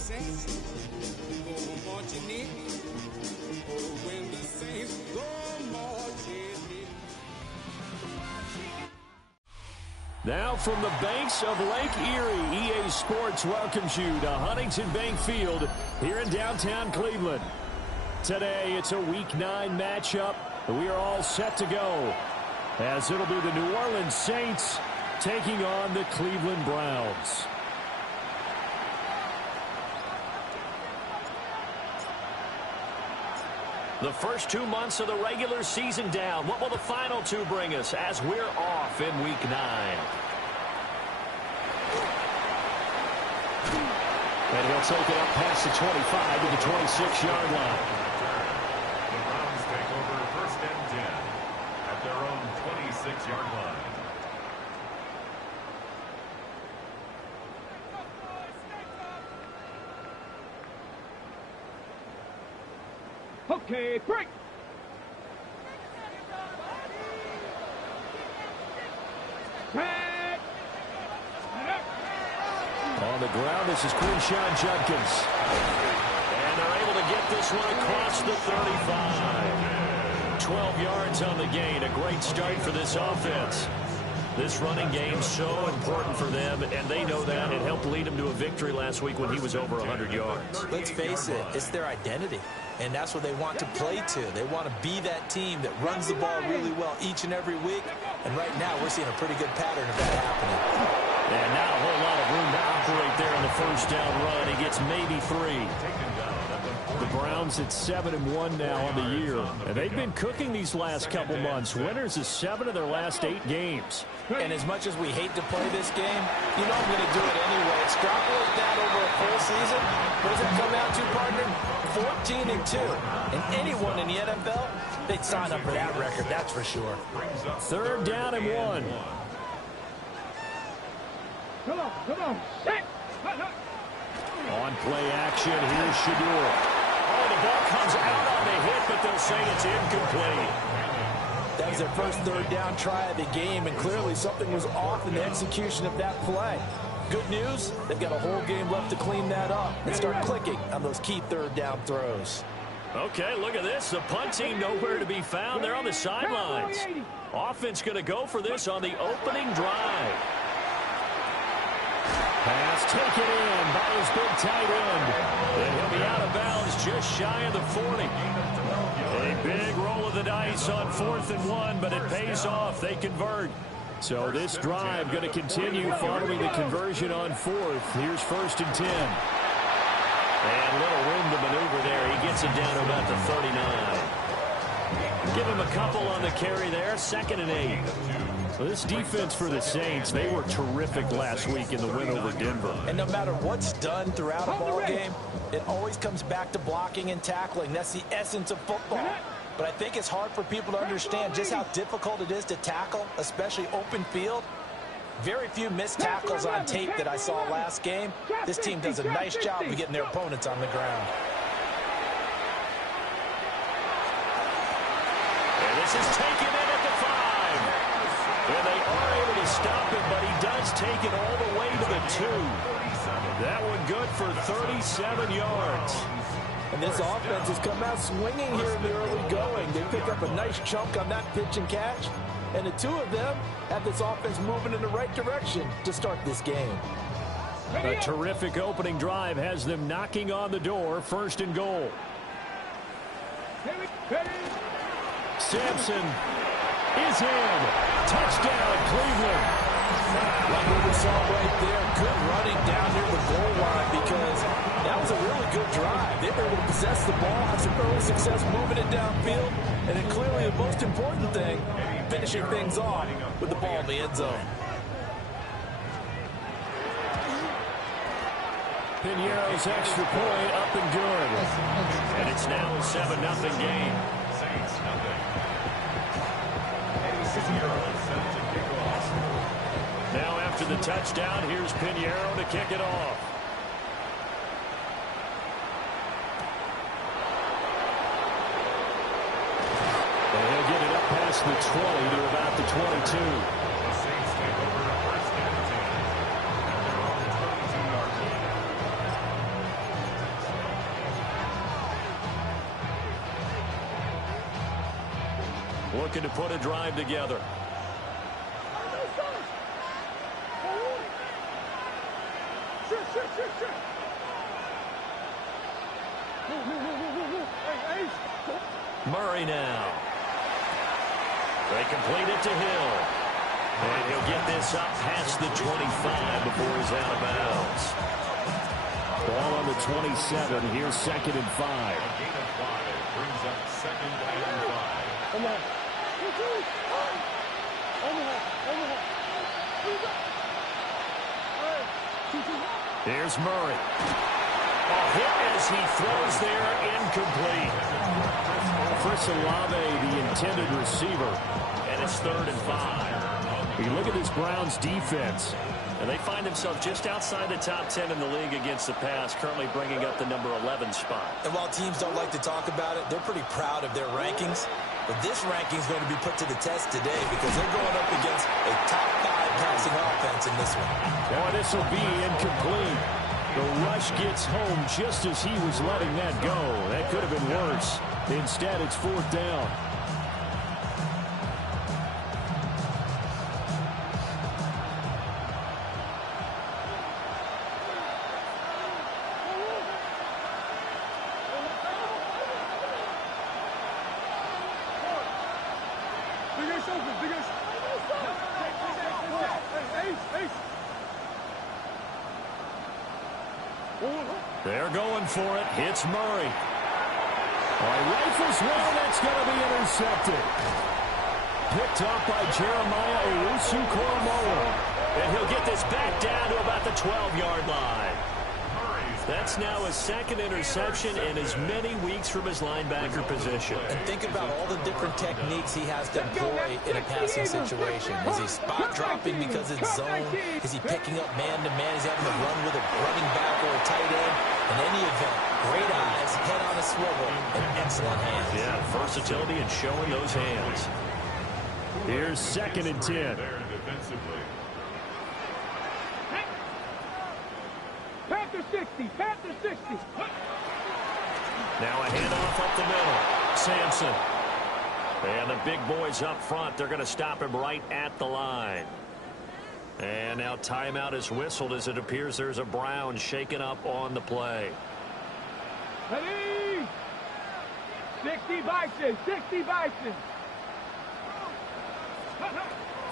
Saints go marching in. Oh, when the Saints go marching in. Now from the banks of Lake Erie, EA Sports welcomes you to Huntington Bank Field here in downtown Cleveland. Today, it's a Week 9 matchup. We are all set to go, as it'll be the New Orleans Saints taking on the Cleveland Browns. The first 2 months of the regular season down. What will the final two bring us as we're off in Week 9? And he'll take it up past the 25 to the 26-yard line. The Browns take over 1st and 10 at their own 26-yard line. Okay, break. On the ground, this is Quinshon Judkins. And they're able to get this one across the 35. 12 yards on the gain. A great start for this offense. This running game's so important for them, and they know that. It helped lead them to a victory last week when he was over 100 yards. Let's face it, it's their identity, and that's what they want to play to. They want to be that team that runs the ball really well each and every week, and right now we're seeing a pretty good pattern of that happening. And not a whole lot of room to operate there on the first down run. He gets maybe 3. The Browns at 7-1 now on the year, and they've been cooking these last couple months. Winners of 7 of their last 8 games. And as much as we hate to play this game, you know I'm going to do it anyway. Extrapolate that over a full season. What does that come out to, partner? 14-2. And anyone in the NFL, they'd sign up for that record, that's for sure. 3rd down and 1. Come on. Set. On play action, here's Shedeur. Oh, the ball comes out on the hit, but they'll say it's incomplete. That was their first 3rd down try of the game, and clearly something was off in the execution of that play. Good news, they've got a whole game left to clean that up and start clicking on those key 3rd down throws. Okay, look at this. The punt team nowhere to be found. They're on the sidelines. Offense going to go for this on the opening drive. Pass taken in by his big tight end. And he'll be out of bounds just shy of the 40. A big roll of the dice on 4th and 1, but it pays off. They convert. So this drive going to continue following the conversion on 4th. Here's 1st and 10. And little room to maneuver there. He gets it down to about the 39. Give him a couple on the carry there. 2nd and 8. Well, this defense for the Saints, they were terrific last week in the win over Denver. And no matter what's done throughout a ball game, it always comes back to blocking and tackling. That's the essence of football. But I think it's hard for people to understand just how difficult it is to tackle, especially open field. Very few missed tackles on tape that I saw last game. This team does a nice job of getting their opponents on the ground. And this is taken in at the 5. And they are able to stop it, but he does take it all the way to the 2. That one good for 37 yards. And this offense has come out swinging here in the early going. They pick up a nice chunk on that pitch and catch. And the 2 of them have this offense moving in the right direction to start this game. A terrific opening drive has them knocking on the door. 1st and goal. Sampson is in. Touchdown, Cleveland. Like what we saw right there, good running down near the goal line because that was a really good drive. They were able to possess the ball, have some early success moving it downfield, and then clearly the most important thing, finishing things off with the ball in the end zone. Piñeiro's extra point up and good. And it's now a 7-0 game. Saints nothing. Piñeiro set to kick off. Now after the touchdown, here's Piñeiro to kick it off. And he'll get it up past the 20 to about the 22. The Saints take over 1st and 10 at their own 32-yard line. looking to put a drive together. Murray now. They complete it to Hill. And he'll get this up past the 25 before he's out of bounds. Ball on the 27. Here's 2nd and 5. A gain of 5 brings up 2nd and 5. Come on. Here's Murray. A hit as he throws there, incomplete. Chris Olave, the intended receiver. And it's 3rd and 5. You look at this Browns defense. And they find themselves just outside the top 10 in the league against the pass, currently bringing up the number 11 spot. And while teams don't like to talk about it, they're pretty proud of their rankings. But this ranking is going to be put to the test today because they're going up against a top 5 passing offense in this one. Boy, this will be incomplete. The rush gets home just as he was letting that go. That could have been worse. Instead, it's 4th down. They're going for it. Hits Murray. Rifles one. That's going to be intercepted. Picked up by Jeremiah Owusu-Koramoah. And he'll get this back down to about the 12-yard line. That's now his 2nd interception in as many weeks from his linebacker position. And think about all the different techniques he has to employ in a passing situation. Is he spot dropping because it's zone? Is he picking up man-to-man? Is he having to run with a running back or a tight end? In any event, great eyes, head on a swivel, and excellent hands. Yeah, versatility and showing those hands. Here's 2nd and 10. There defensively. Panther 60, Panther 60. Now a handoff up the middle. Sampson. And the big boys up front, they're going to stop him right at the line. And now timeout is whistled as it appears there's a Brown shaken up on the play. Ready? 60 Bison, 60 Bison.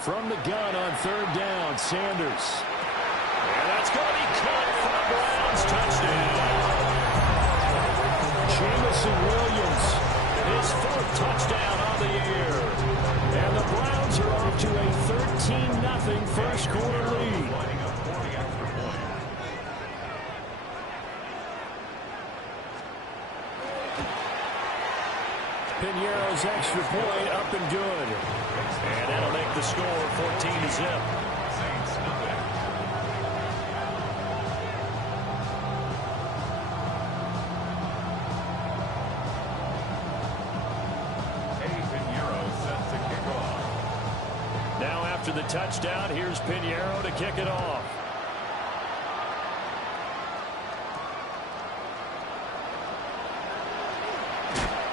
From the gun on 3rd down, Sanders. And that's going to be caught for the Browns. Touchdown. Jamison Williams. His 4th touchdown on the year. And the Browns are off to a 13-0 first quarter lead. Lining up 40 extra points. Piñeiro's extra point up and good. And that'll make the score 14-0. Saints nothing. Pinheiro set to kick off. Now after the touchdown, here's Piñeiro to kick it off.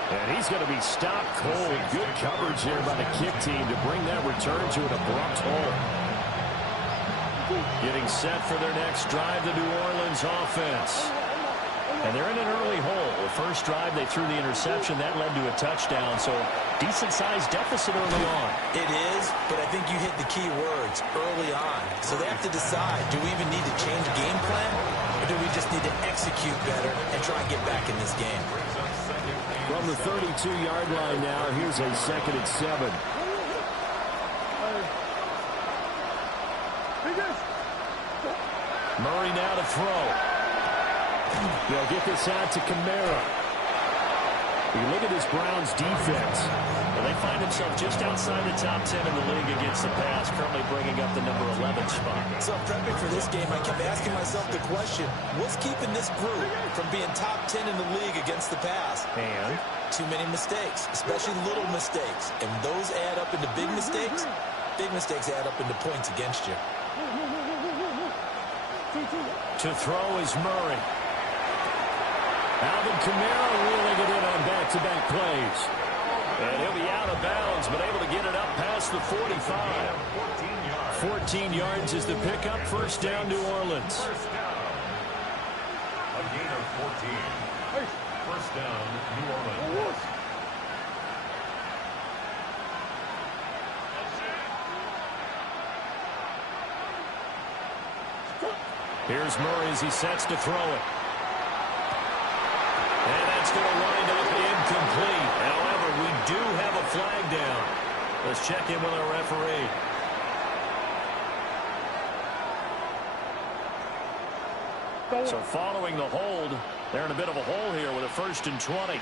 And he's going to be stopped cold. Good coverage here by the kick team to bring that return to an abrupt halt. Getting set for their next drive, the New Orleans offense. And they're in an early hole. The first drive, they threw the interception. That led to a touchdown, so decent-sized deficit early on. It is, but I think you hit the key words, early on. So they have to decide, do we even need to change game plan, or do we just need to execute better and try and get back in this game? From the 32-yard line now, here's a 2nd and 7. Murray now to throw. They'll get this out to Kamara. You look at this Browns defense. Well, they find themselves just outside the top 10 in the league against the pass, currently bringing up the number 11 spot. So prepping for this game, I kept asking myself the question, what's keeping this group from being top 10 in the league against the pass? And Too many mistakes, especially little mistakes. And those add up into big mistakes. Big mistakes add up into points against you. to throw is Murray. Alvin Kamara wheeling it in on back-to-back plays. And he'll be out of bounds, but able to get it up past the 45. 14 yards is the pickup. First down, New Orleans. First down. A gain of 14. First down, New Orleans. Here's Murray as he sets to throw it. And that's going to wind up incomplete. However, we do have a flag down. Let's check in with our referee. So following the hold, they're in a bit of a hole here with a 1st and 20.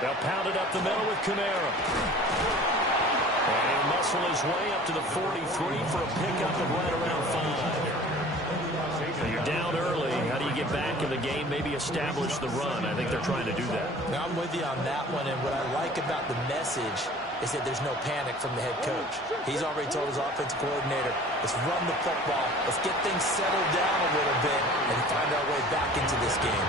They'll pound it up the middle with Kamara. And he'll muscle his way up to the 43 for a pickup of right around 5. So you're down early. How do you get back in the game? Maybe establish the run. I think they're trying to do that. Now, I'm with you on that one, and what I like about the message is that there's no panic from the head coach. He's already told his offensive coordinator, let's run the football, let's get things settled down a little bit, and find our way back into this game.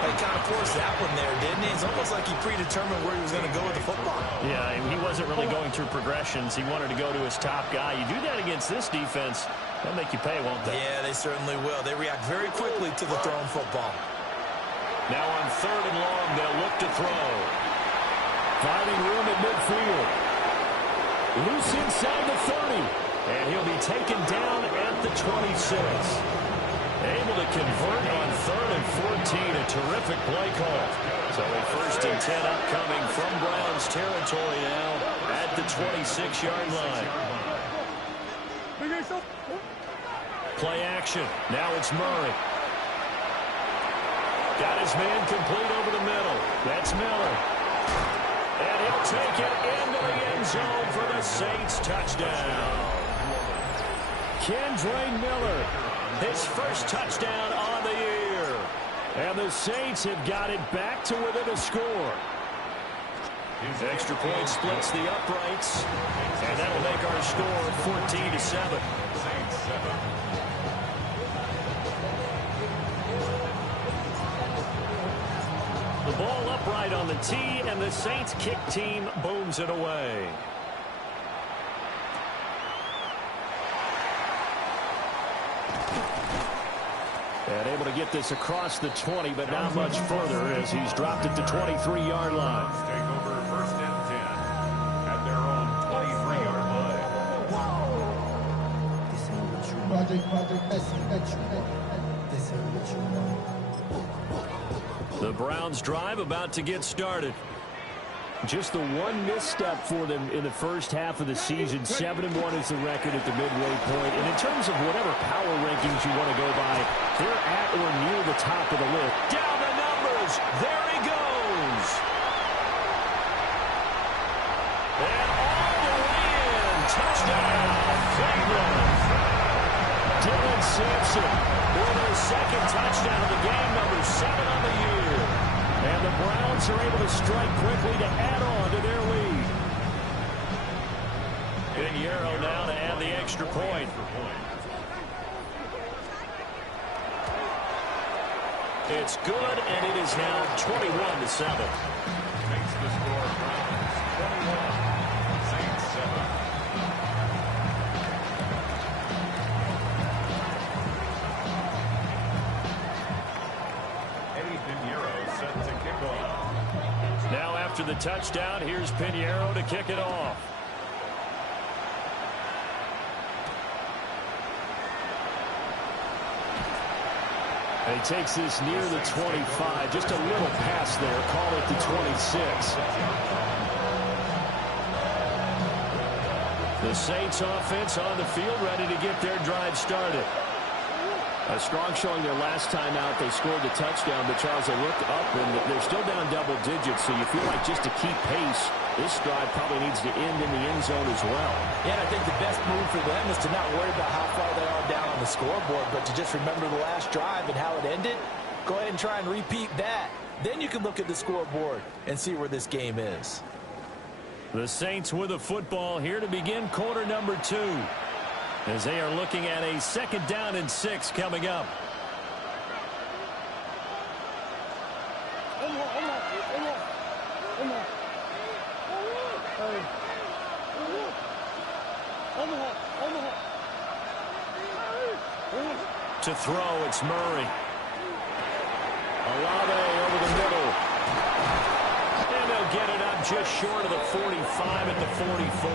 But he kind of forced that one there, didn't he? It's almost like he predetermined where he was going to go with the football. Yeah, and he wasn't really going through progressions. He wanted to go to his top guy. You do that against this defense, they'll make you pay, won't they? Yeah, they certainly will. They react very quickly to the thrown football. Now on 3rd and long, they'll look to throw. Finding room at midfield. Loose inside the 30. And he'll be taken down at the 26. Able to convert on 3rd and 14. A terrific play call. So a 1st and 10 upcoming from Browns territory now at the 26-yard line. Play action. Now it's Murray. Got his man complete over the middle. That's Miller. And he'll take it into the end zone for the Saints touchdown. Kendre Miller. His first touchdown on the year. And the Saints have got it back to within a score. Extra point splits the uprights. And that'll make our score 14-7. Saints 7. The ball upright on the tee, and the Saints kick team booms it away. And able to get this across the 20, but not much further as he's dropped it to 23-yard line. Take over 1st and 10 at their own 23-yard line. The Browns drive about to get started. Just the one misstep for them in the first half of the season. 7-1 is the record at the midway point. And in terms of whatever power rankings you want to go by, they're at or near the top of the list. Down the numbers. There he goes. And all the way in. Touchdown. Cleveland. Dylan Sampson with their 2nd touchdown of the game, number 7 on the year. And the Browns are able to strike quickly to add on to their lead. Pinheiro now to add the extra point. It's good, and it is now 21-7. Makes the score Browns 21, Saints 7. Eddie Pinheiro set to kick off. Now after the touchdown, here's Pinheiro to kick it off. And he takes this near the 25. Just a little pass there. Call it the 26. The Saints offense on the field ready to get their drive started. A strong showing their last time out. They scored the touchdown, but Charles, they looked up and they're still down double digits, so you feel like just to keep pace, this drive probably needs to end in the end zone as well. Yeah, and I think the best move for them is to not worry about how far they are down on the scoreboard, but to just remember the last drive and how it ended. Go ahead and try and repeat that. Then you can look at the scoreboard and see where this game is. The Saints with the football here to begin quarter number 2. as they are looking at a 2nd down and 6 coming up. To throw, it's Murray. Olave over the middle. And they'll get it up just short of the 45 at the 44.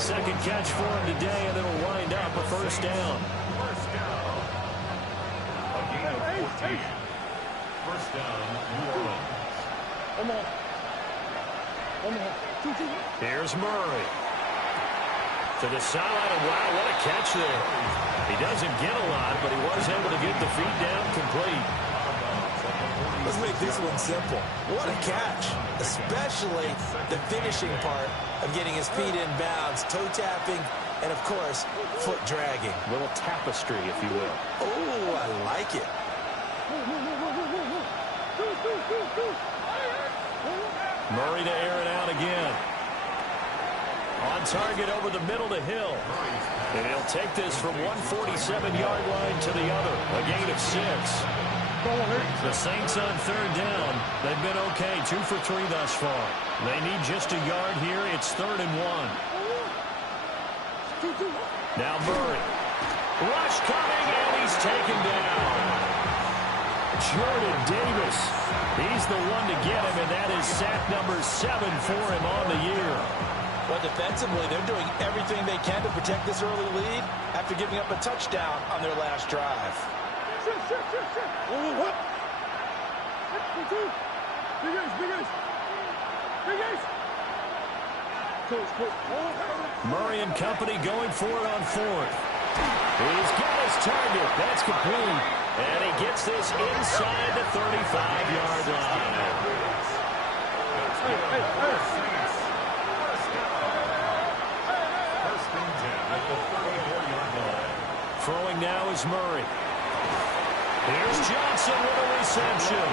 Second catch for him today, and it'll wind up a 1st down. A gain of 14. 1st down, New Orleans. Here's Murray. To the sideline, and wow, what a catch there. He doesn't get a lot, but he was able to get the feet down complete. Let's make this one simple. What a catch, especially the finishing part of getting his feet in bounds, toe tapping, and of course, foot dragging. A little tapestry, if you will. Oh, I like it. Murray to air it out again. On target over the middle to Hill. And he'll take this from 147-yard line to the other. A gain of 6. The Saints on 3rd down. They've been okay, 2 for 3 thus far. They need just a yard here. It's 3rd and 1. Now Murray. Rush coming, and he's taken down. Jordan Davis. He's the one to get him, and that is sack number 7 for him on the year. Well, defensively, they're doing everything they can to protect this early lead after giving up a touchdown on their last drive. Murray and company going for it on 4th. He's got his target. That's complete. And he gets this inside the 35-yard line. Throwing now is Murray. Here's Johnson with a reception.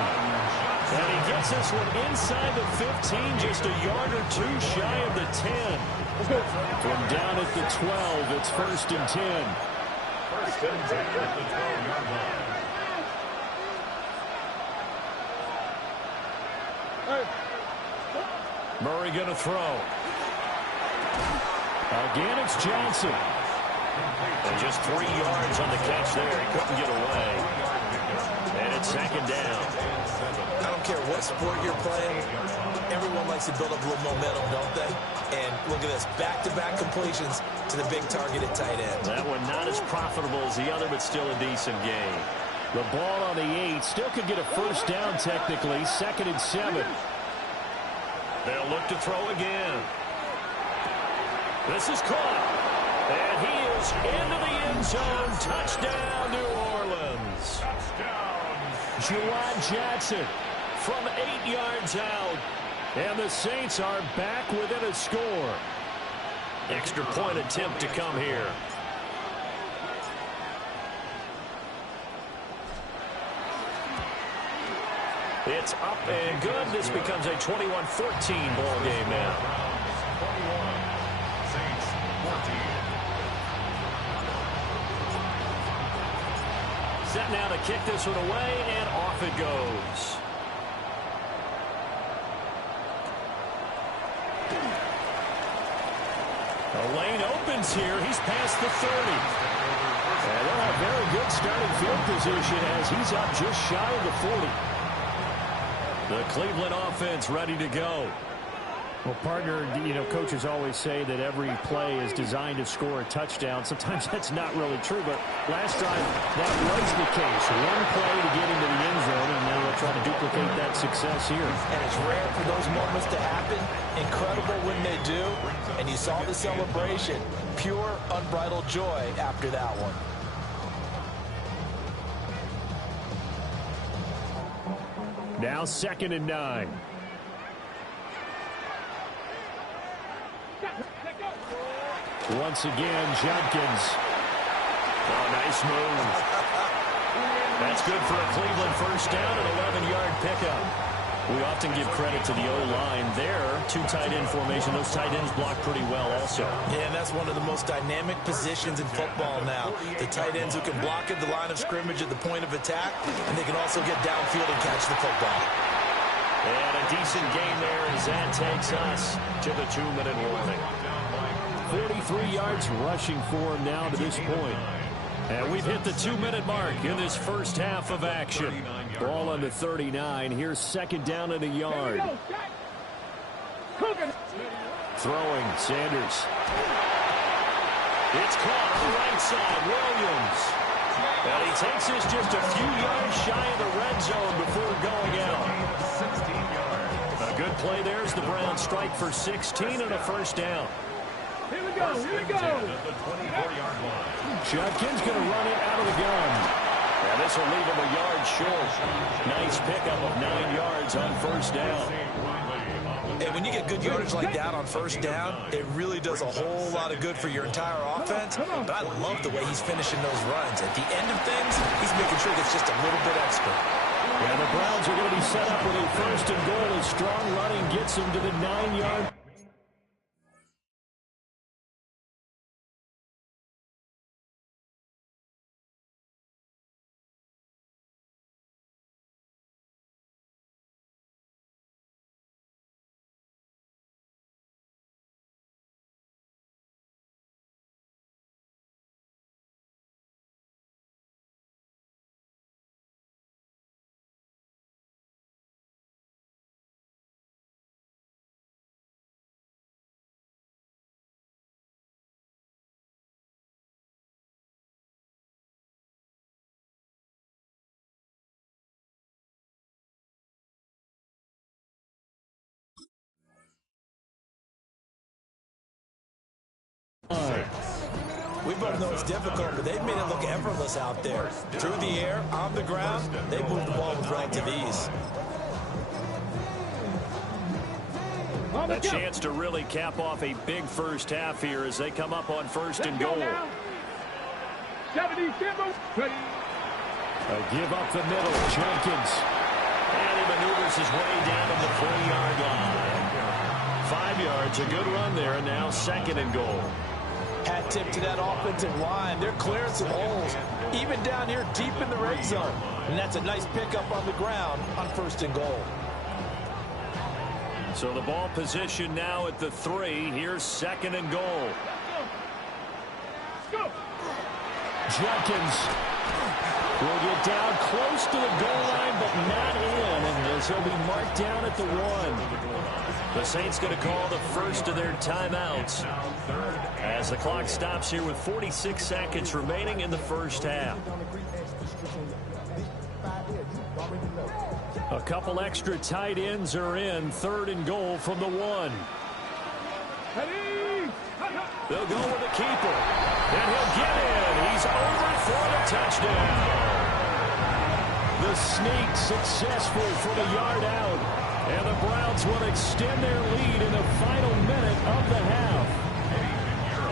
And he gets this one inside the 15, just a yard or 2 shy of the 10. From down at the 12, it's 1st and 10. 1st and 10 at the 12-yard line. Murray going to throw. Again, it's Johnson. And just 3 yards on the catch there. He couldn't get away. And it's 2nd down. I don't care what sport you're playing. Everyone likes to build up a little momentum, don't they? And look at this, back-to-back completions to the big target at tight end. That one not as profitable as the other, but still a decent gain. The ball on the 8. Still could get a 1st down technically. 2nd and 7. They'll look to throw again. This is caught. And he is into the end zone. Touchdown, New Orleans. Juwan Johnson from 8 yards out. And the Saints are back within a score. Extra point attempt to come here. It's up and good. This becomes a 21-14 ball game now. 21, Saints 14. Set now to kick this one away, and off it goes. The lane opens here. He's past the 30. And they'll have very good starting field position as he's up just shy of the 40. The Cleveland offense ready to go. Well, partner, you know, coaches always say that every play is designed to score a touchdown. Sometimes that's not really true, but last time that was the case. One play to get into the end zone, and then they'll try to duplicate that success here. And it's rare for those moments to happen. Incredible when they do. And you saw the celebration. Pure, unbridled joy after that one. Now 2nd and 9. Once again, Judkins. Oh, nice move. That's good for a Cleveland 1st down, an 11-yard pickup. We often give credit to the O-line there. Two tight end formation. Those tight ends block pretty well also. Yeah, and that's one of the most dynamic positions in football now. The tight ends who can block at the line of scrimmage at the point of attack, and they can also get downfield and catch the football. And a decent gain there as that takes us to the 2-minute warning. 43 yards rushing for him now to this point. And we've hit the 2-minute mark in this first half of action. Ball on the 39. Here's second down and a yard. Throwing, Sanders. It's caught on the right side, Williams. And he takes us just a few yards shy of the red zone before going out. A good play there as the Browns strike for 16 and a first down. Here we go, here we go. Judkins going to run it out of the gun. And this will leave him a yard short. Nice pickup of 9 yards on first down. And when you get good yardage like that on first down, it really does a whole lot of good for your entire offense. But I love the way he's finishing those runs. At the end of things, he's making sure it's just a little bit extra. Yeah, the Browns are going to be set up with a first and goal as strong running gets them to the 9-yard. We both know it's difficult, but they've made it look effortless out there. Through the air, on the ground, they move the ball with relative ease. A chance to really cap off a big first half here as they come up on first and goal. 77. A give up the middle, Jenkins. And he maneuvers his way down to the 3-yard line. 5 yards, a good run there, and now second and goal. Hat tip to that offensive line. They're clearing some holes, even down here deep in the red zone. And that's a nice pickup on the ground on first and goal. So the ball position now at the 3. Here's second and goal. Jenkins will get down close to the goal line, but not in, and he'll be marked down at the 1. The Saints going to call the first of their timeouts as the clock stops here with 46 seconds remaining in the first half. A couple extra tight ends are in. Third and goal from the 1. They'll go with the keeper, and he'll get in. He's over for the touchdown. The sneak successful for the yard out. And the Browns will extend their lead in the final minute of the half.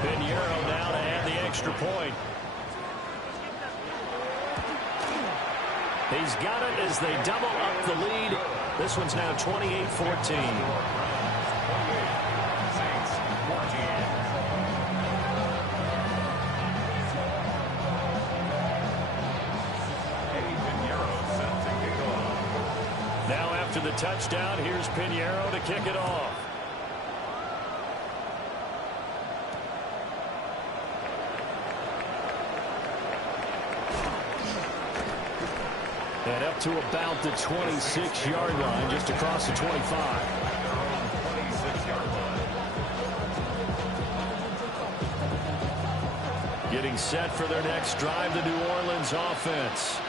Pinheiro now to add the extra point. He's got it as they double up the lead. This one's now 28-14. Now after the touchdown, here's Pinheiro to kick it off. And up to about the 26-yard line, just across the 25. Getting set for their next drive, the New Orleans offense.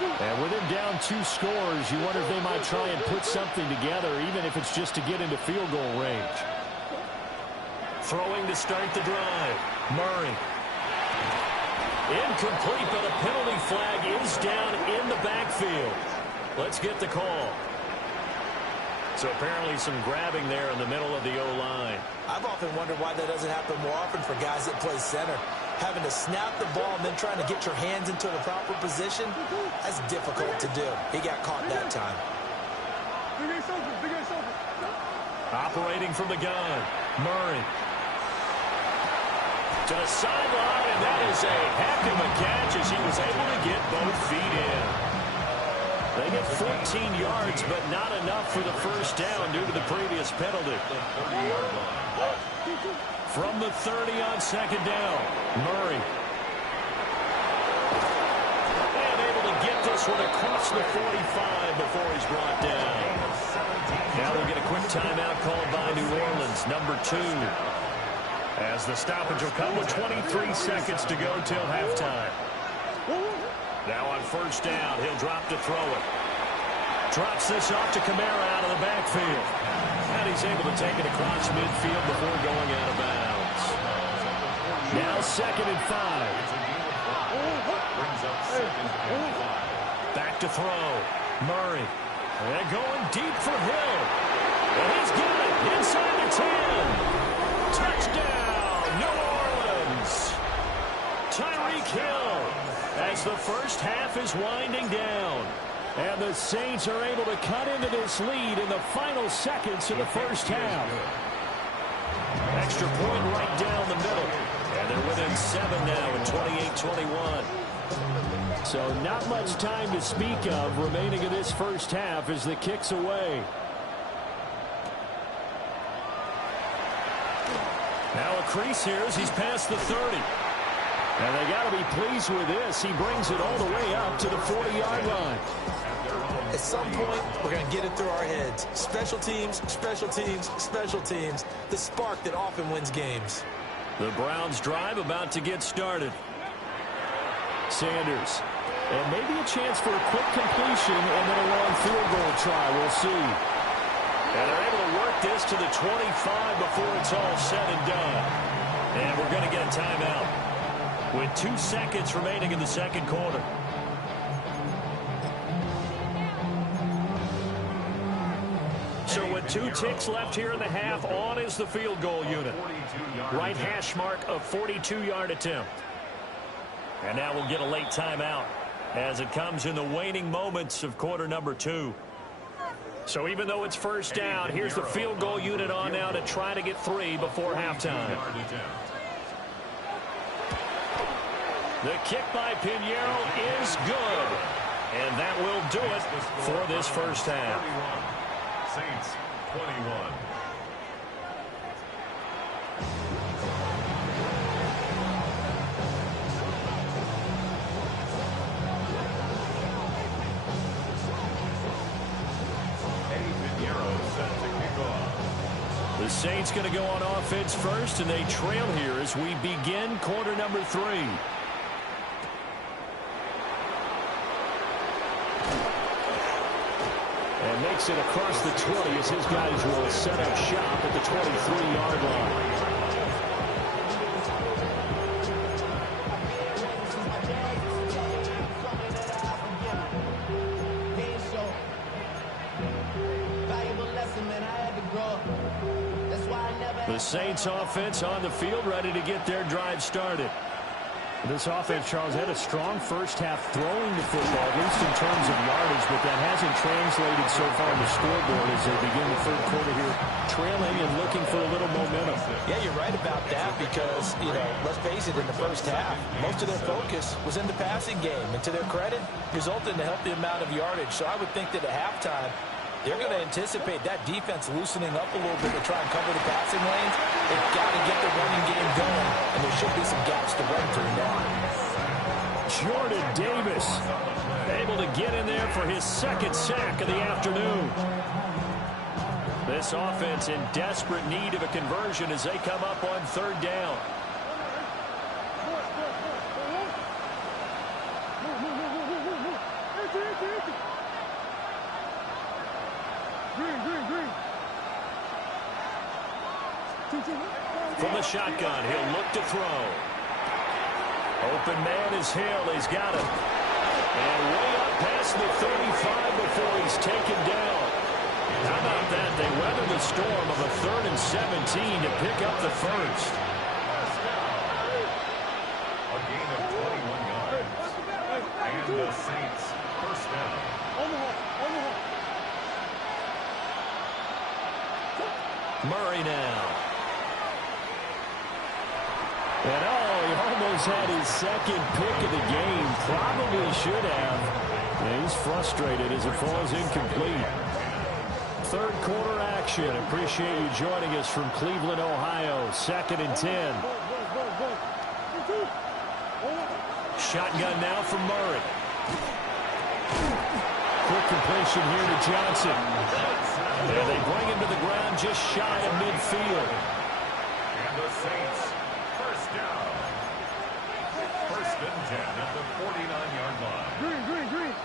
And with him down 2 scores, you wonder if they might try and put something together, even if it's just to get into field goal range. Throwing to start the drive. Murray. Incomplete, but a penalty flag is down in the backfield. Let's get the call. So apparently some grabbing there in the middle of the O-line. I've often wondered why that doesn't happen more often for guys that play center. Having to snap the ball and then trying to get your hands into the proper position, that's difficult to do. He got caught that time. Operating from the gun, Murray. To the sideline, and that is a heck of a catch as he was able to get both feet in. They get 14 yards, but not enough for the first down due to the previous penalty. From the 30 on second down, Murray. And able to get this one across the 45 before he's brought down. Now we'll get a quick timeout called by New Orleans, number 2. As the stoppage will come with 23 seconds to go till halftime. Now on first down, he'll drop to throw it. Drops this off to Kamara out of the backfield. And he's able to take it across midfield before going out of bounds. Now 2nd and 5. Brings up 2nd and 5. Back to throw. Murray. And going deep for Hill. And he's got it inside the 10. Touchdown, New Orleans. Tyreek Hill as the first half is winding down. And the Saints are able to cut into this lead in the final seconds of the first half. Extra point right down the middle. And they're within 7 now at 28-21. So not much time to speak of remaining in this first half as the kick's away. Now a crease here as he's past the 30. And they got to be pleased with this. He brings it all the way up to the 40-yard line. At some point, we're going to get it through our heads. Special teams, special teams, special teams. The spark that often wins games. The Browns drive about to get started. Sanders. And maybe a chance for a quick completion and then a long field goal try. We'll see. And they're able to work this to the 25 before it's all said and done. And we're going to get a timeout with 2 seconds remaining in the second quarter. So with 2 ticks left here in the half, on is the field goal unit. Right hash mark of 42-yard attempt. And now we'll get a late timeout as it comes in the waning moments of quarter number 2. So even though it's first down, here's the field goal unit on now to try to get 3 before halftime. The kick by Pinheiro is good. And that will do it for this first half. Saints 21. The Saints going to go on offense first, and they trail here as we begin quarter number 3. And makes it across the 20 as his guys will set up shop at the 23-yard line. The Saints offense on the field, ready to get their drive started. This offense, Charles, had a strong first half throwing the football, at least in terms of yardage, but that hasn't translated so far on the scoreboard as they begin the third quarter here, trailing and looking for a little momentum. Yeah, you're right about that because, let's face it, in the first half, most of their focus was in the passing game. And to their credit, resulted in a healthy amount of yardage. So I would think that at halftime, they're going to anticipate that defense loosening up a little bit to try and cover the passing lanes. They've got to get the running game going, and there should be some gaps to run through now. Jordan Davis able to get in there for his second sack of the afternoon. This offense in desperate need of a conversion as they come up on third down. From the shotgun, he'll look to throw. Open man is Hill. He's got it. And way up past the 35 before he's taken down. How about that? They weather the storm of a 3rd and 17 to pick up the first. A gain of 21 yards. And the Saints first down. Murray now. And he almost had his second pick of the game. Probably should have. And he's frustrated as it falls incomplete. Third quarter action. Appreciate you joining us from Cleveland, Ohio. 2nd and 10. Shotgun now from Murray. Quick completion here to Johnson. And they bring him to the ground just shy of midfield. And the Saints, first down. 1st and 10 at the 49-yard line. Green.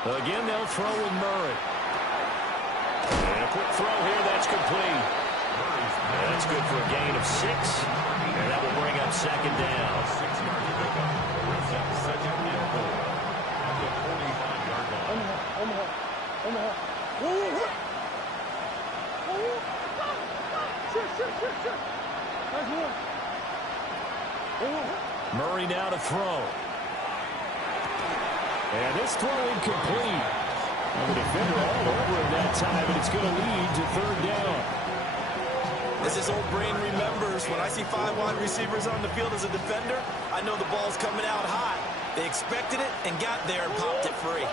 Again, they'll throw with Murray. And a quick throw here. That's complete. That's good for a gain of 6. And that will bring up 2nd down. 6-yard pickup. Brings up 2nd and 4 at the 45-yard line. Murray now to throw. And this throw incomplete. And the defender all over him that time, and it's going to lead to 3rd down. As this old brain remembers, when I see 5 wide receivers on the field as a defender, I know the ball's coming out high. They expected it and got there and popped it free.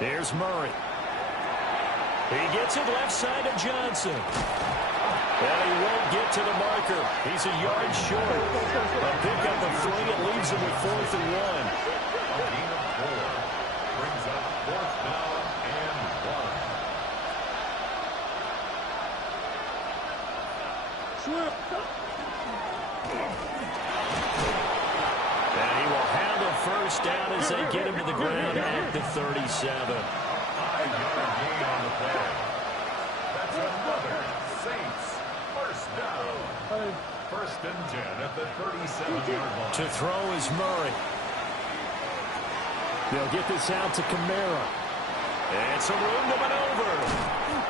There's Murray. He gets it left side of Johnson. And he won't get to the marker. He's a yard short. A pickup of 3. It leaves him with 4th and 1. A gain of 4 brings up 4th down and And he will handle 1st down as they get him to the ground at the 37. 5-yard gain on the play. That's another Saints first down. 1st and 10 at the 37-yard line. To throw is Murray. They'll get this out to Kamara. And some room to maneuver.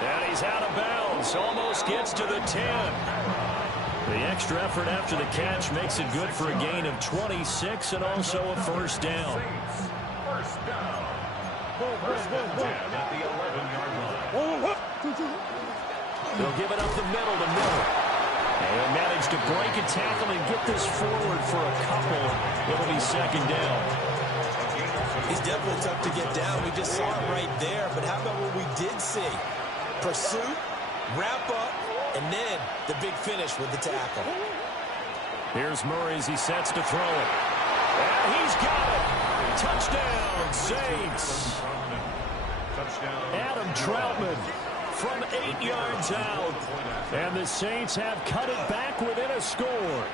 And he's out of bounds. Almost gets to the 10. The extra effort after the catch makes it good for a gain of 26 and also a 1st down. Saints first down. 1st and 10 at the 11-yard line. They'll give it up the middle to Miller. And manage to break a tackle and get this forward for a couple. It'll be 2nd down. He's definitely tough to get down. We just saw it right there. But how about what we did see? Pursuit, wrap up, and then the big finish with the tackle. Here's Murray as he sets to throw it. And he's got it. Touchdown, Saints. Adam Troutman from 8 yards out. And the Saints have cut it back within a score.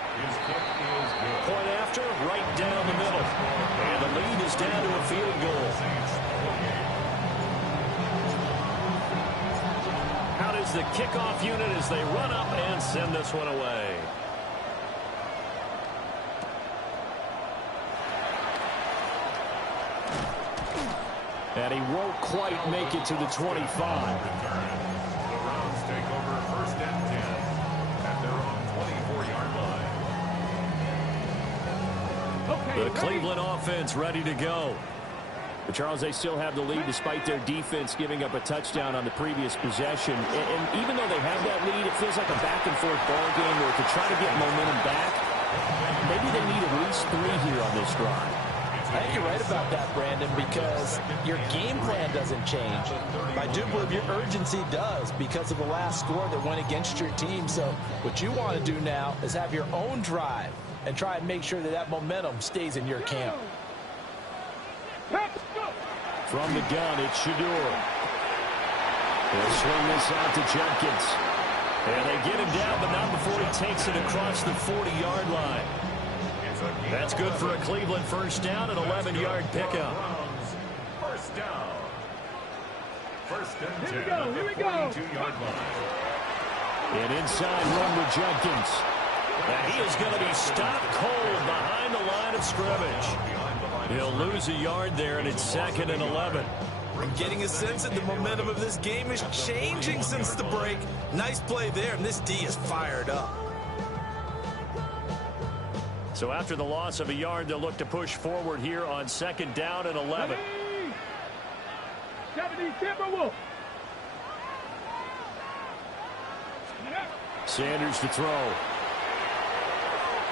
Point after, right down the middle. And the lead is down to a field goal. How does the kickoff unit as they run up and send this one away? And he won't quite make it to the 25. The Browns take over 1st and 10 at their own 24-yard line. The Cleveland offense ready to go. But Charles, they still have the lead despite their defense giving up a touchdown on the previous possession. And even though they have that lead, it feels like a back-and-forth ball game where to try to get momentum back, maybe they need at least 3 here on this drive. I think you're right about that, Brandon, because your game plan doesn't change. I do believe your urgency does because of the last score that went against your team. So what you want to do now is have your own drive and try and make sure that that momentum stays in your camp. From the gun, it's Shedeur. They'll swing this out to Jenkins. And they get him down, but not before he takes it across the 40-yard line. That's good for a Cleveland first down, an 11-yard pickup. First down. 1st and 10 at the 42-yard line. And inside run with Jenkins. And he is going to be stopped cold behind the line of scrimmage. He'll lose a yard there, and it's 2nd and 11. I'm getting a sense that the momentum of this game is changing since the break. Nice play there, and this D is fired up. So after the loss of a yard, they'll look to push forward here on 2nd down and 11. 70 Timberwolves. Sanders to throw.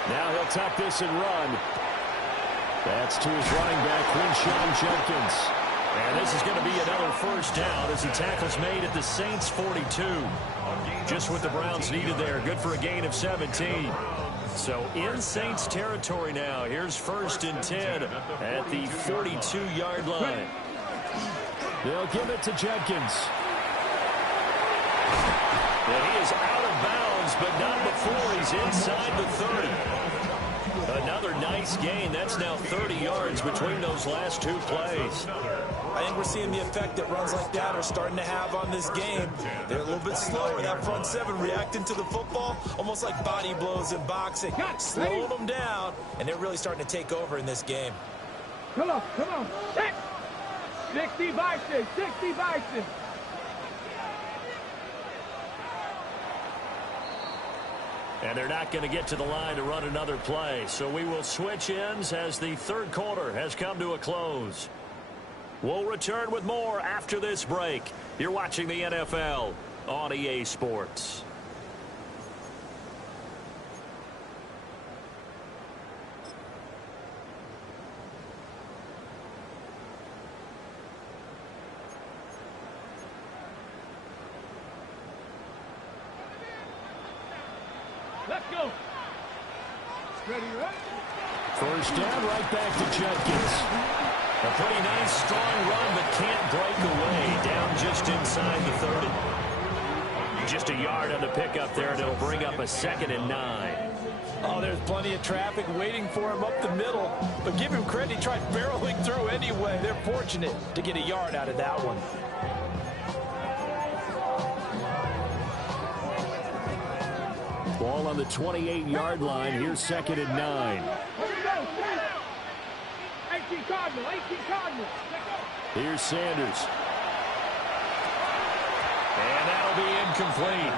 Now he'll tuck this and run. That's to his running back, Quinshon Judkins. And this is going to be another first down as the tackle's made at the Saints 42. Just what the Browns needed there. Good for a gain of 17. So in Saints territory now. Here's 1st and 10 at the 42-yard line. They'll give it to Judkins. And he is out of bounds, but not before he's inside the 30. Another nice gain. That's now 30 yards between those last 2 plays. I think we're seeing the effect that runs like that are starting to have on this game. They're a little bit slower. That front 7 reacting to the football, almost like body blows in boxing. Slowing them down, and they're really starting to take over in this game. Come on, come on. 60 Bison, 60 Bison. And they're not going to get to the line to run another play. So we will switch ends as the 3rd quarter has come to a close. We'll return with more after this break. You're watching the NFL on EA Sports. Let's go. Ready, right? First down, right back to Judkins. A pretty nice, strong run, but can't break away. Down just inside the 30. Just a yard on the pickup there, and it'll bring up a 2nd and 9. Oh, there's plenty of traffic waiting for him up the middle. But give him credit, he tried barreling through anyway. They're fortunate to get a yard out of that one. Ball on the 28-yard line. Here's 2nd and 9. Here we go. 18 Cardinal, 18 Cardinal. Here's Sanders. And that'll be incomplete.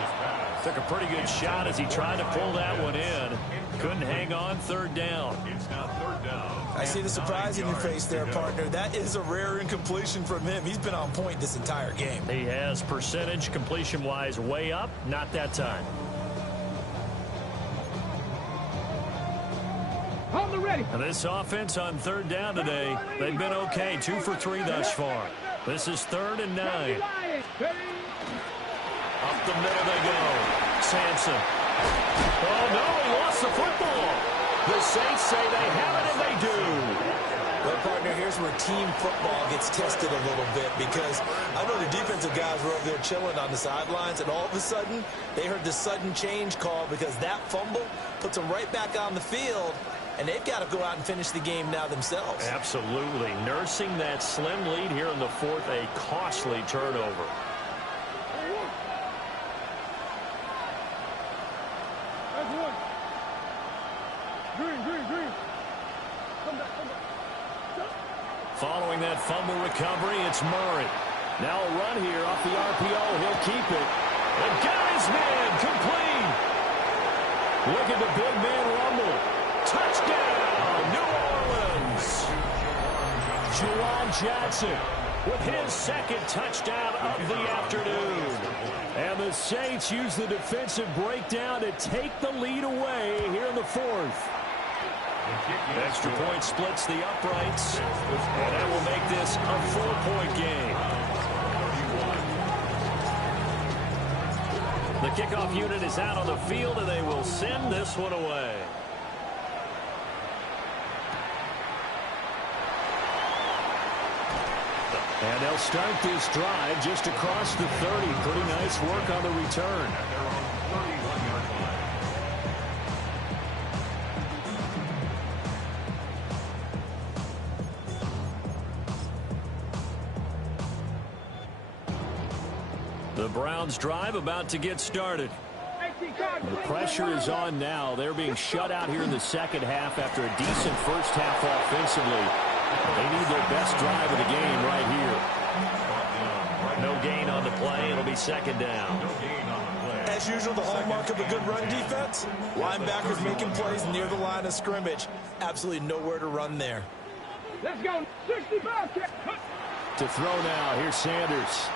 Took a pretty good shot as he tried to pull that one in. Couldn't hang on. 3rd down. It's now 3rd down. I see the surprise in your face there, partner. That is a rare incompletion from him. He's been on point this entire game. He has percentage completion-wise way up. Not that time. Hold the ready. And this offense on 3rd down today, they've been okay. 2 for 3 thus far. This is 3rd and 9. Up the middle they go. Sampson. Oh, no, he lost the football. The Saints say they have it, and they do. Well, partner, here's where team football gets tested a little bit because I know the defensive guys were over there chilling on the sidelines, and all of a sudden, they heard the sudden change call because that fumble puts them right back on the field, and they've got to go out and finish the game now themselves. Absolutely. Nursing that slim lead here in the 4th, a costly turnover. That's one. Green. Come back. Following that fumble recovery, it's Murray. Now a run here off the RPO. He'll keep it. And got his man complete. Look at the big man rumble. Touchdown, New Orleans. Juwan Jackson With his 2nd touchdown of the afternoon. And the Saints use the defensive breakdown to take the lead away here in the 4th. Extra point splits the uprights, and that will make this a 4-point game. The kickoff unit is out on the field, and they will send this one away. And they'll start this drive just across the 30. Pretty nice work on the return. The Browns drive about to get started. The pressure is on now. They're being shut out here in the 2nd half after a decent first half offensively. They need their best drive of the game right here. No gain on the play. It'll be 2nd down. No gain on the play. As usual, the hallmark of a good run defense, linebackers making plays near the line of scrimmage. Absolutely nowhere to run there. Let's go. 65. To throw now, here's Sanders.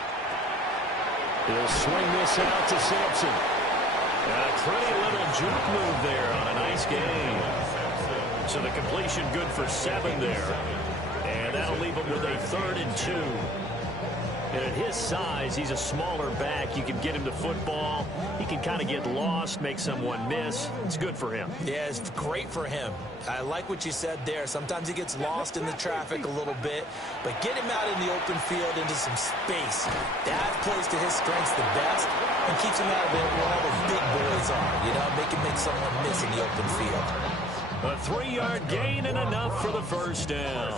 He'll swing this out to Sampson. A pretty little juke move there on a nice game. So the completion good for 7 there. And that'll leave him with a 3rd and 2. And at his size, he's a smaller back. You can get him to football. He can kind of get lost, make someone miss. It's good for him. Yeah, it's great for him. I like what you said there. Sometimes he gets lost in the traffic a little bit, but get him out in the open field into some space. That plays to his strengths the best and keeps him out of it where all the big boys are. You know, make someone miss in the open field. A 3-yard gain and enough for the first down.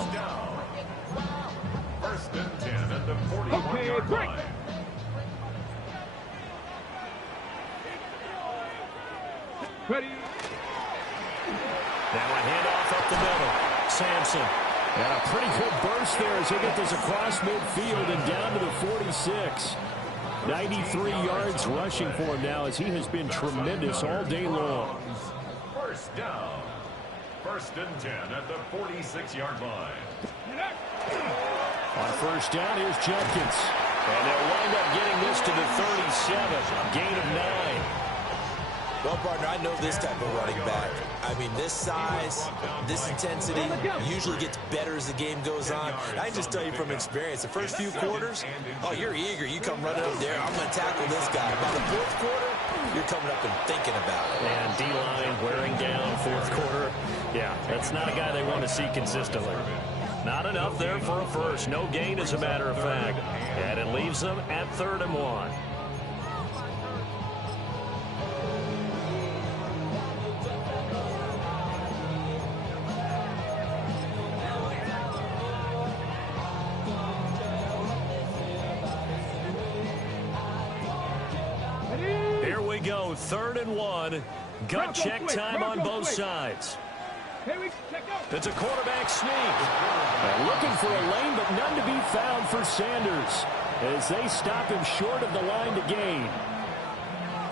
First and 10 at the 41-yard line. Ready. Now a handoff up the middle. Sampson. And a pretty good burst there as he gets this across midfield and down to the 46. 93 yards rushing for him now as he has been tremendous all day long. First down. First and 10 at the 46-yard line. On first down, here's Jenkins. And they'll wind up getting this to the 37. Gain of 9. Well, partner, I know this type of running back. I mean, this size, this intensity usually gets better as the game goes on. I can just tell you from experience, the first few quarters, oh, you're eager. You come running up there. I'm going to tackle this guy. By the fourth quarter, you're coming up and thinking about it. And D-line wearing down fourth quarter. Yeah, that's not a guy they want to see consistently. Not enough there for a first. No gain, as a matter of fact. And it leaves them at 3rd and 1. Here we go, 3rd and 1. Gut check time on both sides. It's a quarterback sneak. Looking for a lane, but none to be found for Sanders as they stop him short of the line to gain.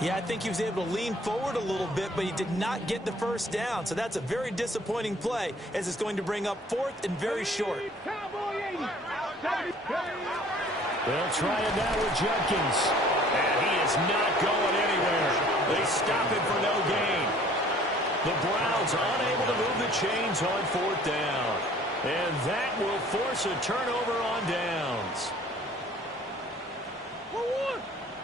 Yeah, I think he was able to lean forward a little bit, but he did not get the first down. So that's a very disappointing play as it's going to bring up 4th and very short. They'll try it now with Jenkins. And he is not going anywhere. They stop him for no gain. The Browns unable to move the chains on 4th down. And that will force a turnover on downs.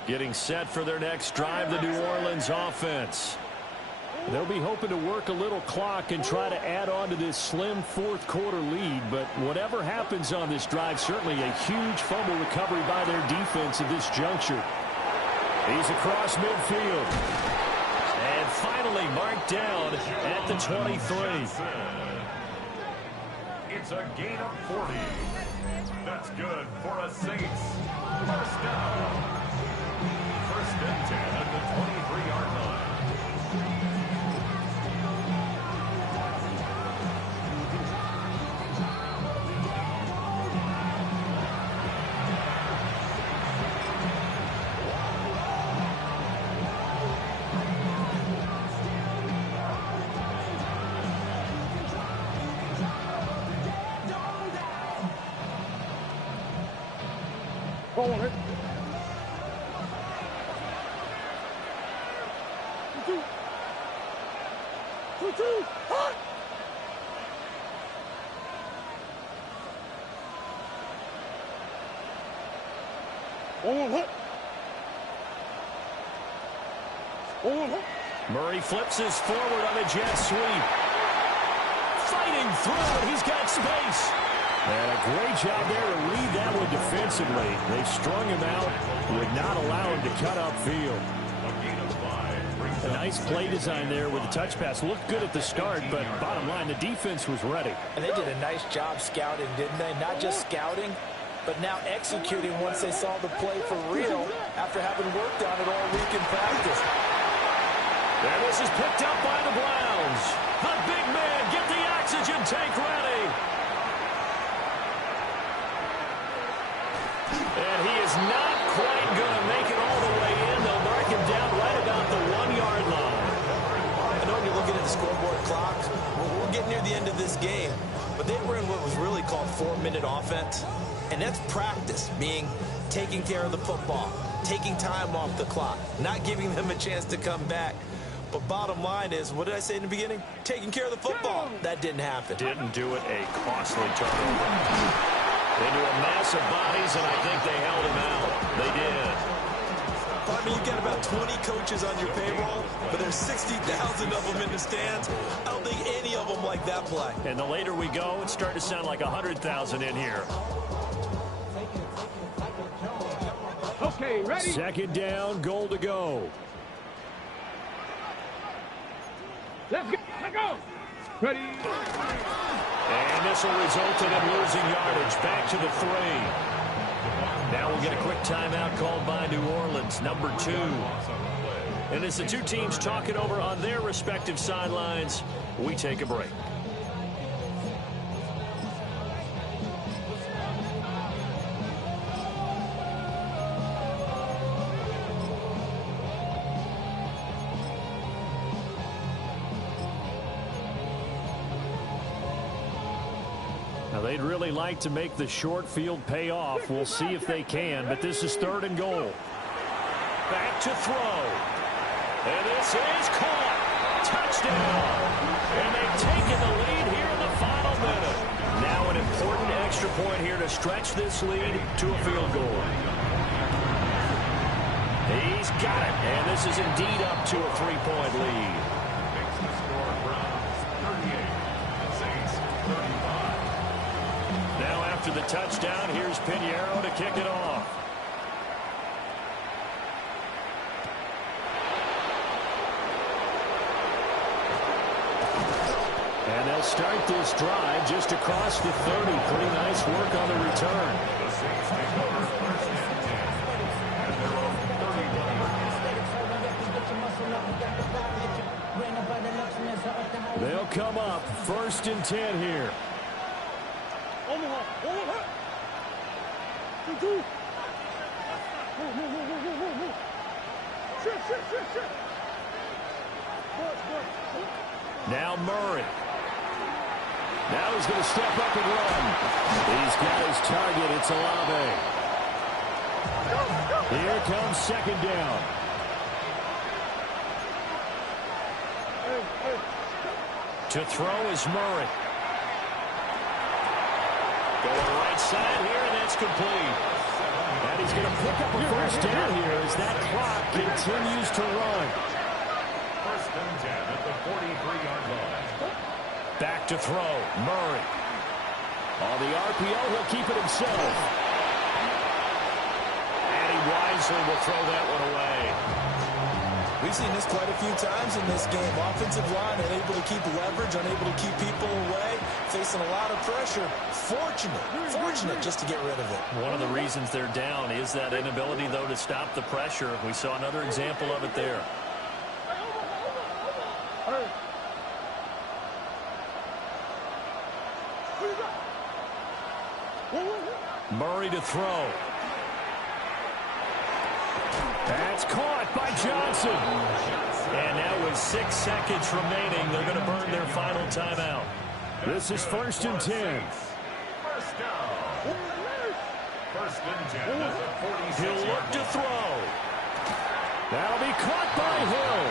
Getting set for their next drive, the New Orleans offense. They'll be hoping to work a little clock and try to add on to this slim fourth quarter lead. But whatever happens on this drive, certainly a huge fumble recovery by their defense at this juncture. He's across midfield. And finally marked down at the 23. It's a gain of 40. That's good for a Saints. First down. First and 10 at the 23-yard line. Corner. 2-2. Hot. One hit. One hit. Murray flips his forward on a jet sweep. Fighting through, and he's got space. And a great job there to read that one defensively. They strung him out, would not allow him to cut upfield. A nice play design there with the touch pass. Looked good at the start, but bottom line, the defense was ready. And they did a nice job scouting, didn't they? Not just scouting, but now executing once they saw the play for real after having worked on it all week in practice. And this is picked up by the Browns. The big man, get the oxygen tank ready. And he is not quite going to make it all the way in. They'll mark second down right about the 1-yard line. I know when you're looking at the scoreboard clock, we're getting near the end of this game, but they were in what was really called 4-minute offense, and that's practice, meaning taking care of the football, taking time off the clock, not giving them a chance to come back. But bottom line is, what did I say in the beginning? Taking care of the football. That didn't happen. Didn't do it. A costly turnover. Into a mass of bodies, and I think they held him out. They did. I mean, you've got about 20 coaches on your payroll, but there's 60,000 of them in the stands. I don't think any of them like that play. And the later we go, it's starting to sound like 100,000 in here. Okay, ready? Second down, goal to go. Let's go. Ready? And this will result in him losing yardage. Back to the 3. Now we'll get a quick timeout called by New Orleans, number 2. And as the two teams talk it over on their respective sidelines, we take a break. They'd really like to make the short field pay off. We'll see if they can, but this is 3rd and goal. Back to throw. And this is caught. Touchdown. And they've taken the lead here in the final minute. Now an important extra point here to stretch this lead to a field goal. He's got it. And this is indeed up to a 3-point lead. Makes the score Browns 38, Saints 35. Now after the touchdown, here's Pinheiro to kick it off. And they'll start this drive just across the 30. Pretty nice work on the return. The Saints take over 1st and 10 at their own 30. They'll come up 1st and 10 here. Now Murray. Now he's going to step up and run. He's got his target. It's Olave. Here comes 2nd down. To throw is Murray. Going right side here, and that's complete. And he's going to pick up a 1st down here as that clock continues to run. 1st and 10 at the 43-yard line. Back to throw, Murray. On the RPO, he'll keep it himself. And he wisely will throw that one away. We've seen this quite a few times in this game. Offensive line unable to keep leverage, unable to keep people away, facing a lot of pressure. Fortunate just to get rid of it. One of the reasons they're down is that inability, though, to stop the pressure. We saw another example of it there. Murray to throw. That's caught by Johnson. And now with 6 seconds remaining, they're going to burn their final timeout. This is 1st and 10. 1st down. 1st and 10 at the 46. He'll look to throw. That'll be caught by Hill.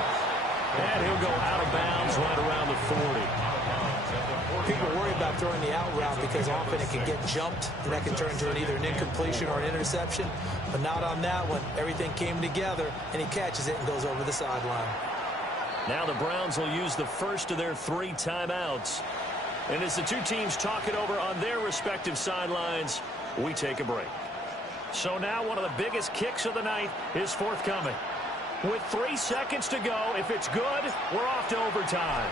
And he'll go out of bounds right around the 40. People worry about throwing the out route because often it can get jumped, and that can turn into either an incompletion or an interception. But not on that one. Everything came together, and he catches it and goes over the sideline. Now the Browns will use the first of their 3 timeouts. And as the two teams talk it over on their respective sidelines, we take a break. So now one of the biggest kicks of the night is forthcoming. With 3 seconds to go, if it's good, we're off to overtime.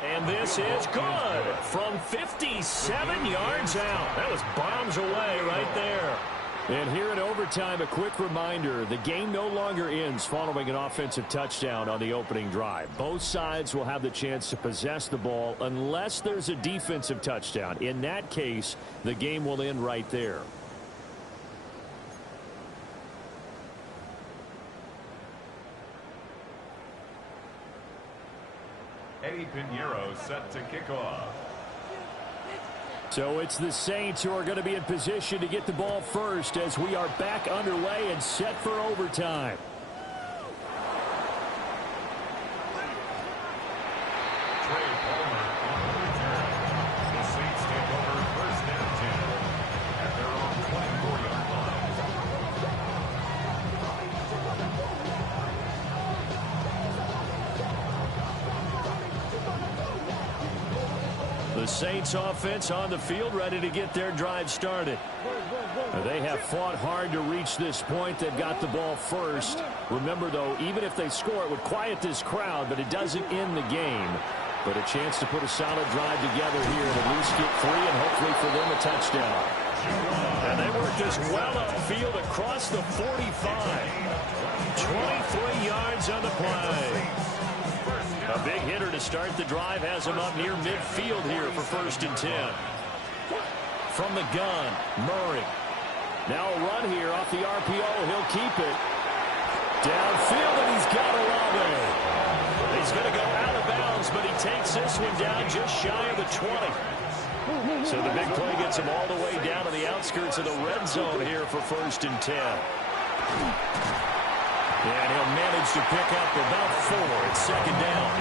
And this is good from 57 yards out. That was bombs away right there. And here in overtime, a quick reminder, the game no longer ends following an offensive touchdown on the opening drive. Both sides will have the chance to possess the ball unless there's a defensive touchdown. In that case, the game will end right there. Eddy Piñeiro set to kick off. So it's the Saints who are going to be in position to get the ball first as we are back underway and set for overtime. Trey Palmer on the return. The Saints take over first and 10 at their own 24-yard line. The Saints offense on the field, ready to get their drive started. They have fought hard to reach this point. They've got the ball first. Remember, though, even if they score, it would quiet this crowd, but it doesn't end the game. But a chance to put a solid drive together here and at least get 3 and hopefully for them a touchdown. And they work this well upfield across the 45. 23 yards on the play. A big hitter to start the drive has him up near midfield here for first and 10. From the gun, Murray. Now a run here off the RPO. He'll keep it. Downfield, and he's got Olave. He's going to go out of bounds, but he takes this one down just shy of the 20. So the big play gets him all the way down to the outskirts of the red zone here for first and 10. And he'll manage to pick up about 4 at second down.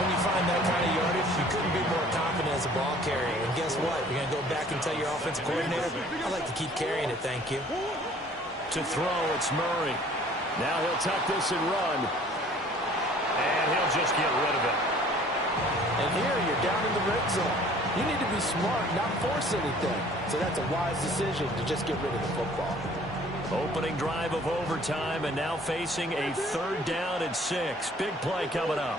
When you find that kind of yardage, you couldn't be more confident as a ball carrier. And guess what? You're going to go back and tell your offensive coordinator, I like to keep carrying it, thank you. To throw, it's Murray. Now he'll tuck this and run. And he'll just get rid of it. And here you're down in the red zone. You need to be smart, not force anything. So that's a wise decision to just get rid of the football. Opening drive of overtime and now facing a 3rd down and 6. Big play coming up.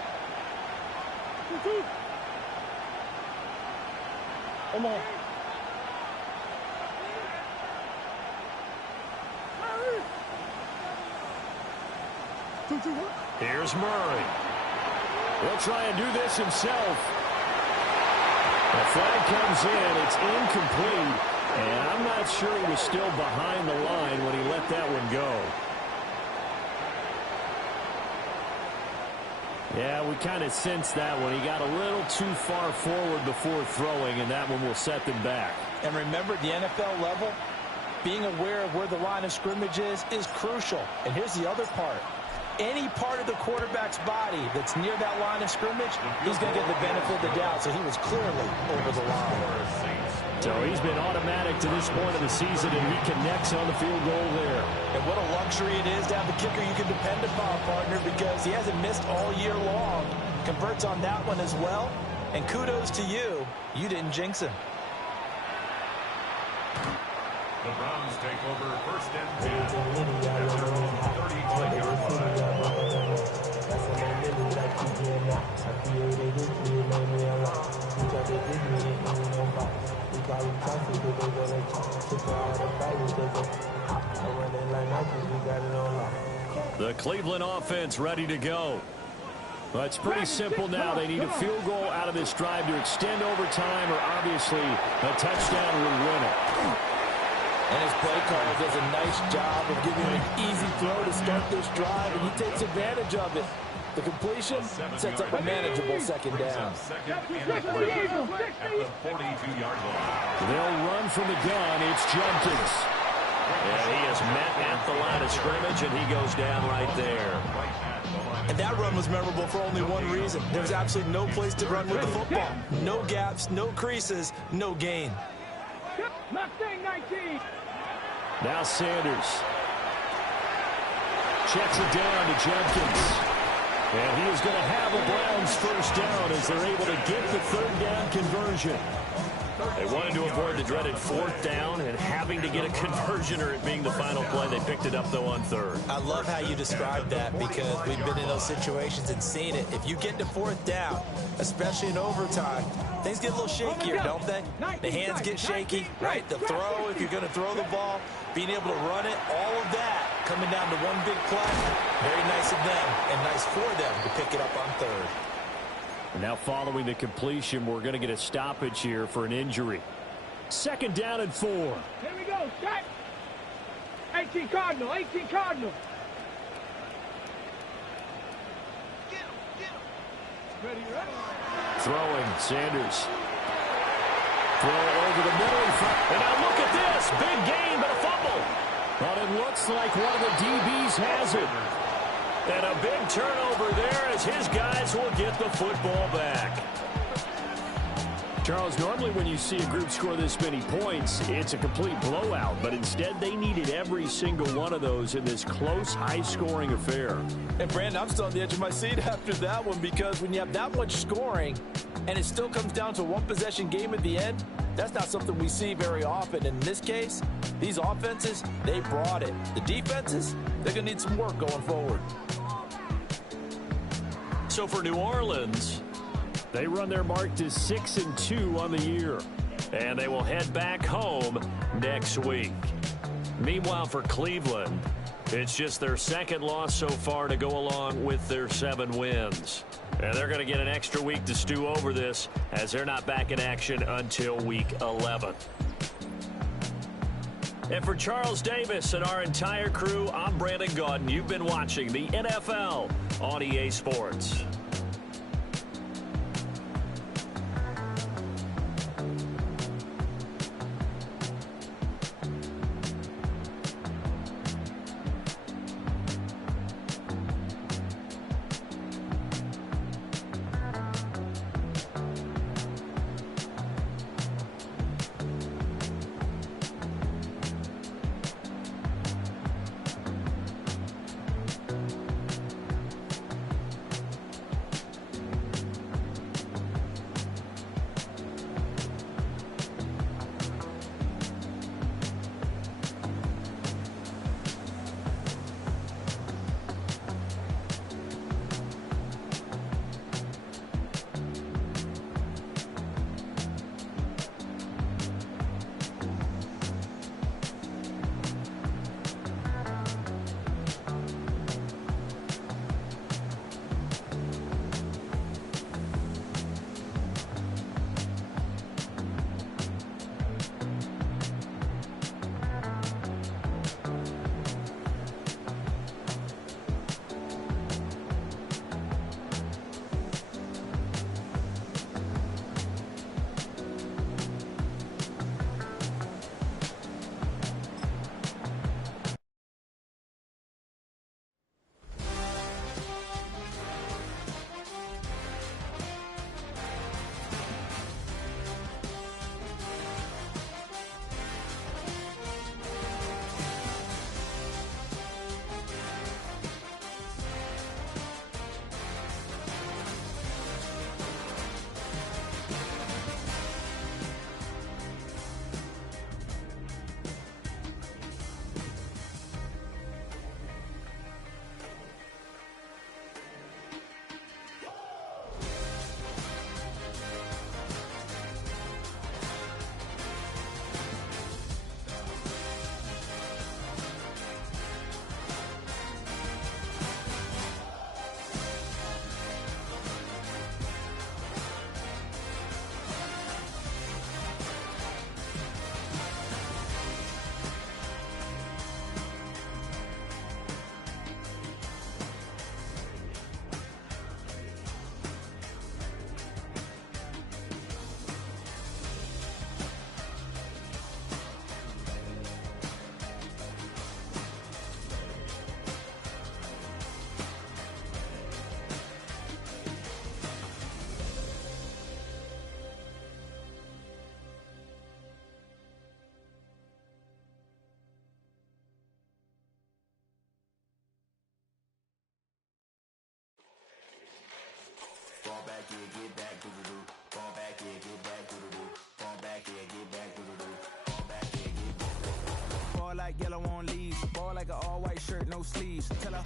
Come on. Here's Murray. He'll try and do this himself. The flag comes in. It's incomplete. And I'm not sure he was still behind the line when he let that one go. Yeah, we kind of sensed that one. He got a little too far forward before throwing, and that one will set them back. And remember, the NFL level, being aware of where the line of scrimmage is crucial. And here's the other part. Any part of the quarterback's body that's near that line of scrimmage, he's going to get the benefit of the doubt. So he was clearly over the line. So he's been automatic to this point of the season, and he connects on the field goal there. And what a luxury it is to have a kicker you can depend upon, partner, because he hasn't missed all year long. Converts on that one as well. And kudos to you. You didn't jinx him. The Browns take over first and 10 at their own 35-yard line. The Cleveland offense ready to go. Well, it's pretty simple now. They need a field goal out of this drive to extend overtime, or obviously a touchdown will win it. And his play caller does a nice job of giving him an easy throw to start this drive, and he takes advantage of it. The completion sets up a manageable second down. Second and 3 at the 42-yard line. They'll run from the gun. It's Jenkins. And he is met at the line of scrimmage, and he goes down right there. And that run was memorable for only one reason. There was absolutely no place to run with the football. No gaps, no creases, no gain. Mustang 19. Now Sanders. Checks it down to Jenkins. And he is going to have a Browns first down as they're able to get the 3rd down conversion. They wanted to avoid the dreaded 4th down and having to get a conversion or it being the final play. They picked it up, though, on 3rd. I love how you described that because we've been in those situations and seen it. If you get to 4th down, especially in overtime, things get a little shakier, don't they? The hands get shaky, right? The throw, if you're going to throw the ball, being able to run it, all of that coming down to one big play. Very nice of them and nice for them to pick it up on 3rd. Now following the completion, we're going to get a stoppage here for an injury. 2nd down and 4. Here we go. Set. 18 Cardinal. 18 Cardinal. Throwing, Sanders. Throw over the middle. And now look at this. Big gain, but a fumble. But it looks like one of the DBs has it. And a big turnover there as his guys will get the football back. Charles, normally when you see a group score this many points, it's a complete blowout. But instead, they needed every single one of those in this close, high-scoring affair. And, Brandon, I'm still on the edge of my seat after that one because when you have that much scoring and it still comes down to a one-possession game at the end, that's not something we see very often. In this case, these offenses, they brought it. The defenses, they're going to need some work going forward. So for New Orleans, they run their mark to 6-2 on the year. And they will head back home next week. Meanwhile, for Cleveland, it's just their second loss so far to go along with their 7 wins. And they're going to get an extra week to stew over this as they're not back in action until week 11. And for Charles Davis and our entire crew, I'm Brandon Gaudin. You've been watching the NFL on EA Sports. Fall back here, get back, doo-doo-doo. Fall back here, get back, doo-doo-doo. Fall back here, get back, doo-doo-doo. Fall back here, get back. Ball like yellow on leaves. Ball like an all-white shirt, no sleeves. Tell her,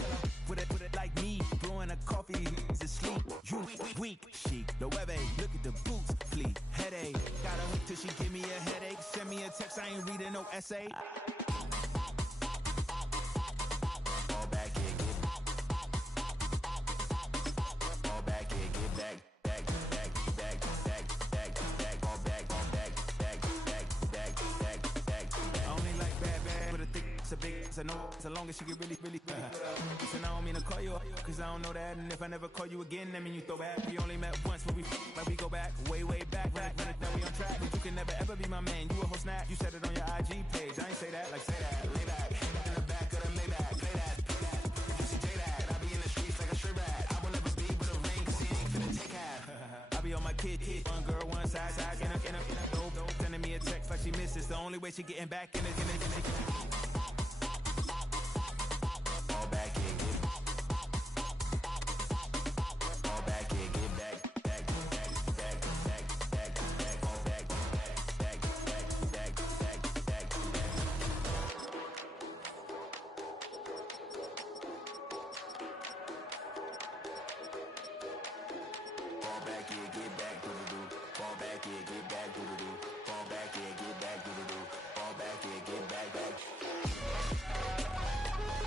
put it like me. Blowing a coffee, he's asleep. You weak, chic. The web look at the boots, fleet. Headache. Gotta wait till she give me a headache. Send me a text, I ain't reading no essay. I know so long as she get really listen, I don't mean to call you up, cause I don't know that. And if I never call you again, that mean you throw back. We only met once when we like we go back, way back. Now we on track, but you can never ever be my man. You a whole snap, you said it on your IG page. I ain't say that, like say that, lay back. In the back of the Maybach, play that. Pussy J that, I be in the streets like a strip rat. I will never be with a ring, cause he ain't finna take half. I be on my kid, one girl, one side, in a dope, sending me a text like she misses. The only way she getting back in it. Fall back, yeah, get back, do-do-do. Fall back, yeah, get back, do-do-do. Fall back, yeah, get back.